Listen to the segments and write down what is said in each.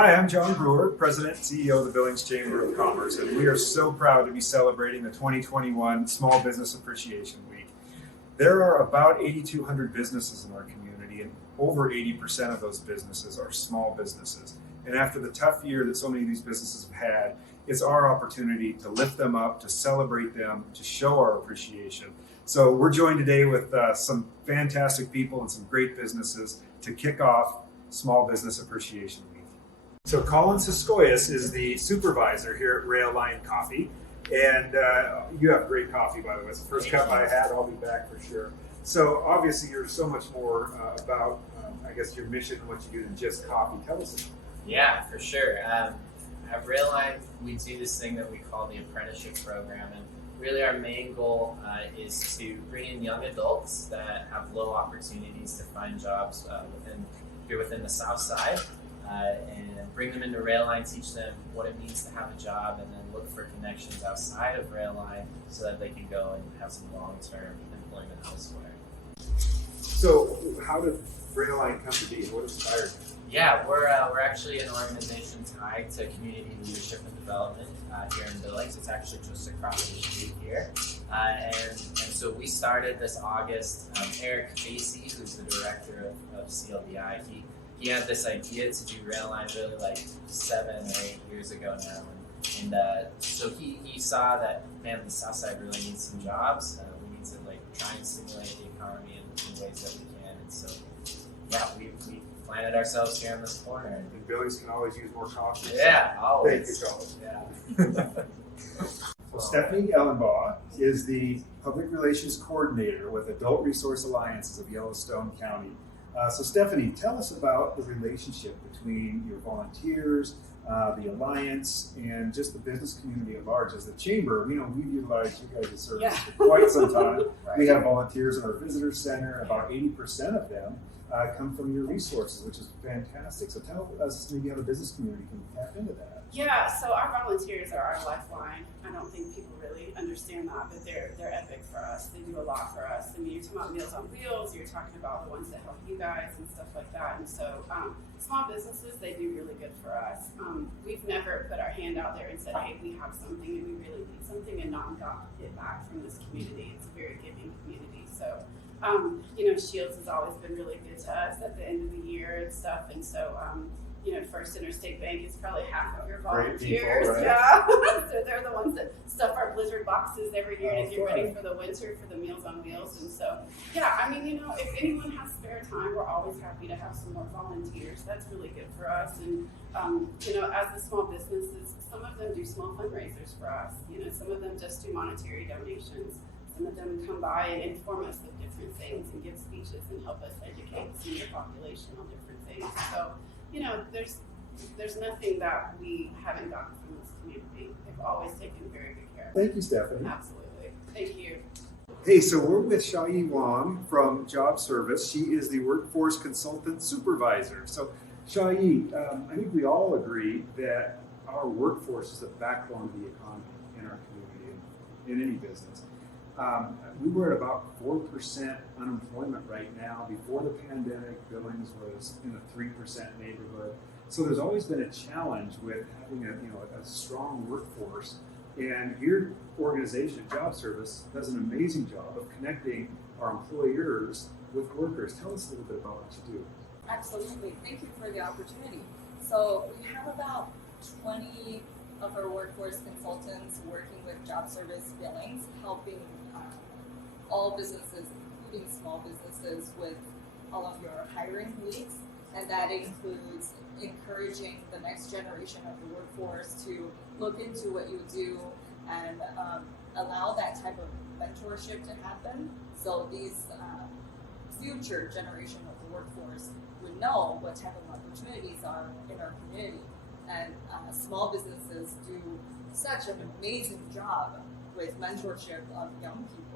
Hi, I'm John Brewer, President and CEO of the Billings Chamber of Commerce, and we are so proud to be celebrating the 2021 Small Business Appreciation Week. There are about 8,200 businesses in our community, and over 80% of those businesses are small businesses. And after the tough year that so many of these businesses have had, it's our opportunity to lift them up, to celebrate them, to show our appreciation. So we're joined today with some fantastic people and some great businesses to kick off Small Business Appreciation Week. So Colin Siskoyas is the supervisor here at Railline Coffee, and you have great coffee, by the way. It's the first cup I had. I'll be back for sure. So obviously you're so much more about, I guess, your mission and what you do than just coffee. Tell us. Yeah, for sure. At Railline, we do this thing that we call the apprenticeship program, and really our main goal is to bring in young adults that have low opportunities to find jobs within the South Side. And bring them into Railline, teach them what it means to have a job, and then look for connections outside of Railline so that they can go and have some long-term employment elsewhere. So how did Railline come to be? What inspired you? Yeah, we're actually an organization tied to community leadership and development here in Billings. It's actually just across the street here. And so we started this August. Eric Casey, who's the director of CLBI, he had this idea to do Railline really like 7 or 8 years ago now, and so he saw that, man, the South Side really needs some jobs. We need to try and stimulate the economy in ways that we can, and so yeah, we planted ourselves here in this corner. And Billings can always use more coffee. Yeah, always. Thank you, Colin. Yeah. So Stephanie Ellenbaugh is the Public Relations Coordinator with Adult Resource Alliances of Yellowstone County. So Stephanie, tell us about the relationship between your volunteers, the Alliance, and just the business community at large. As the Chamber, we've utilized you guys' service for quite some time. Right. We have volunteers in our visitor center. About 80% of them come from your resources, which is fantastic. So tell us maybe how the business community can tap into that. Yeah, so our volunteers are our lifeline. I don't think people really understand that, but they're epic for us. They do a lot for us. I mean, you're talking about Meals on Wheels, you're talking about the ones that help you guys and stuff like that. And so small businesses, they do really good for us. We've never put our hand out there and said, hey, we have something and we really need something, and not got it back from this community. It's a very giving community. So, Shields has always been really good to us at the end of the year and stuff. And so, First Interstate Bank is probably half of your volunteers. People, right? Yeah. So they're the ones that stuff our blizzard boxes every year to get ready for the winter for the Meals on Wheels. And so, yeah, I mean, if anyone has spare time, we're always happy to have some more volunteers. That's really good for us. And, as the small businesses, some of them do small fundraisers for us. Some of them just do monetary donations. Some of them come by and inform us of different things and give speeches and help us educate the senior population on different things. So, there's nothing that we haven't gotten from this community. They've always taken very good care of us. Thank you, Stephanie. Absolutely. Thank you. Hey, so we're with Xiaoyi Wang from Job Service. She is the Workforce Consultant Supervisor. So, Xiaoyi, I think we all agree that our workforce is the backbone of the economy in our community and in any business. We were at about 4% unemployment right now. Before the pandemic, Billings was in the 3% neighborhood. So there's always been a challenge with having a strong workforce. And your organization, Job Service, does an amazing job of connecting our employers with workers. Tell us a little bit about what you do. Absolutely. Thank you for the opportunity. So we have about 20 of our workforce consultants working with Job Service Billings, helping all businesses, including small businesses, with all of your hiring needs. And that includes encouraging the next generation of the workforce to look into what you do and allow that type of mentorship to happen. So these future generation of the workforce would know what type of opportunities are in our community. And small businesses do such an amazing job with mentorship of young people.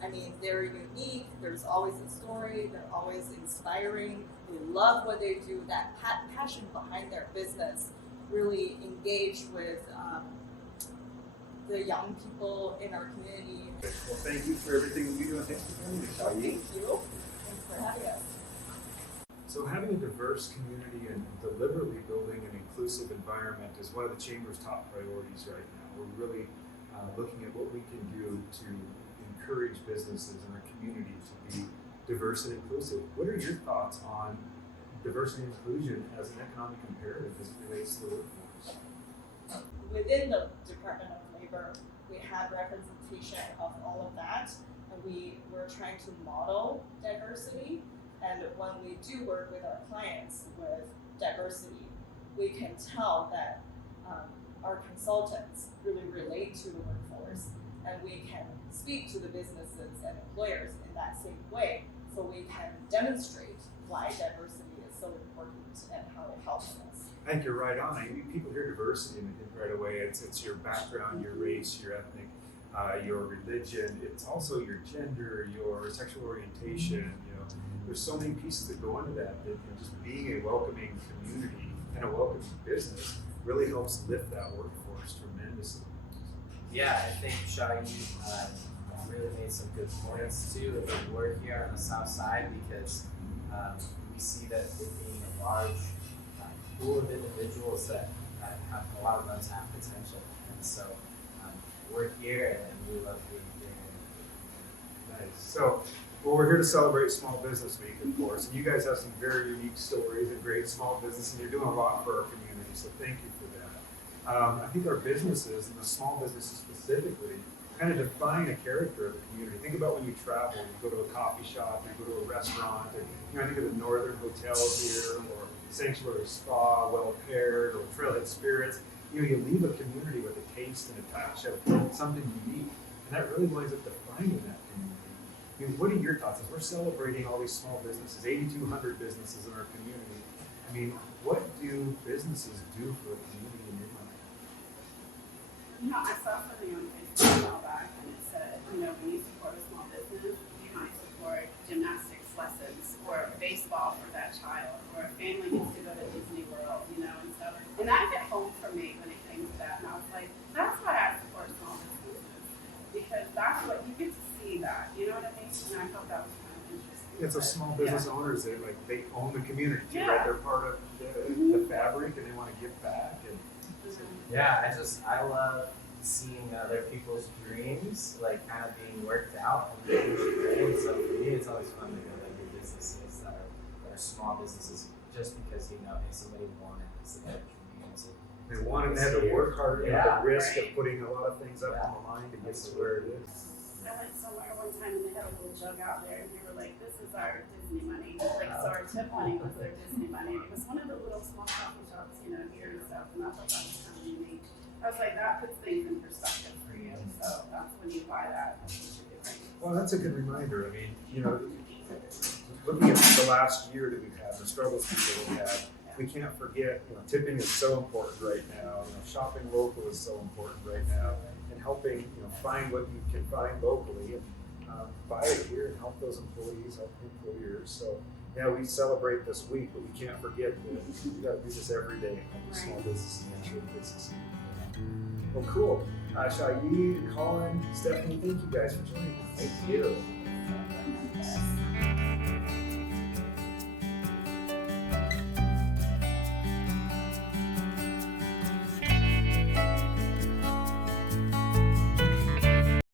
I mean, they're unique, there's always a story, they're always inspiring, they love what they do, that passion behind their business, really engage with the young people in our community. Well, thank you for everything you do, and thanks for joining us, Xiaoyi. Thank you. Thanks for having us. So having having a diverse community and deliberately building an inclusive environment is one of the Chamber's top priorities right now. We're really looking at what we can do to encourage businesses in our community to be diverse and inclusive. What are your thoughts on diversity and inclusion as an economic imperative as it relates to the workforce? Within the Department of Labor, we had representation of all of that, and we were trying to model diversity. And when we do work with our clients with diversity, we can tell that our consultants really relate to the workforce, and we can speak to the businesses and employers in that same way, so we can demonstrate why diversity is so important and how it helps us. I think you're right on. I mean, people hear diversity and they think right away it's your background, your race, your ethnic, your religion. It's also your gender, your sexual orientation. There's so many pieces that go into that just being a welcoming community and a welcoming business really helps lift that workforce tremendously. Yeah, I think Shaw, you really made some good points too with the work here on the south side, because we see that it being a large pool of individuals that have a lot of untapped potential, and so we're here and we love being here. Nice. So, well, we're here to celebrate Small Business Week, of course, and you guys have some very unique stories and great small business, and you're doing a lot for our community, so thank you for that. I think our businesses, and the small businesses specifically, kind of define a character of the community. Think about when you travel, you go to a coffee shop, you go to a restaurant, or I think of the Northern Hotels here, or Sanctuary Spa, Well Paired, or Trailhead Spirits. You leave a community with a taste and a touch of something unique, and that really winds up defining that community. What are your thoughts as we're celebrating all these small businesses, 8,200 businesses in our community? I mean, what do businesses do for a community in your mind? I saw something on Facebook a while back, and it said, when you support a small business, you might support gymnastics lessons or baseball for that child, or a family gets to go to Disney World, and that hit home for me when it came to that, and I was like, that's why I support small businesses, because that's what you get to see that, you know what I mean? And I thought that was kind of interesting. It's a small business owners, they own the community, too, Yeah. right? They're part of the fabric, and they want to give back. And Yeah, I love seeing other people's dreams kind of being worked out and making it great. So for me, it's always fun to go to new businesses that are small businesses, just because hey, somebody wanted this, they had dreams. they want to have to work hard, and Yeah, the risk right. of putting a lot of things up on the line to get to where it is. I went somewhere one time and they had a little jug out there, and they were like, this is our Disney money. So our tip money was their Disney money. And it was one of the little small coffee shops, here and stuff, and I thought that was kind of unique. I was like, that puts things in perspective for you. So that's when you buy that. That's what you get right. Well, that's a good reminder. I mean, looking at the last year that we've had, the struggles people have had, we can't forget, tipping is so important right now. Shopping local is so important right now, and helping, find what you can find locally and buy it here and help those employees, help the employers. So, yeah, we celebrate this week, but we can't forget that we got to do this every day. Help the small businesses and good businesses. Well, cool. Shayi, Colin, Stephanie, thank you guys for joining us. Thank you.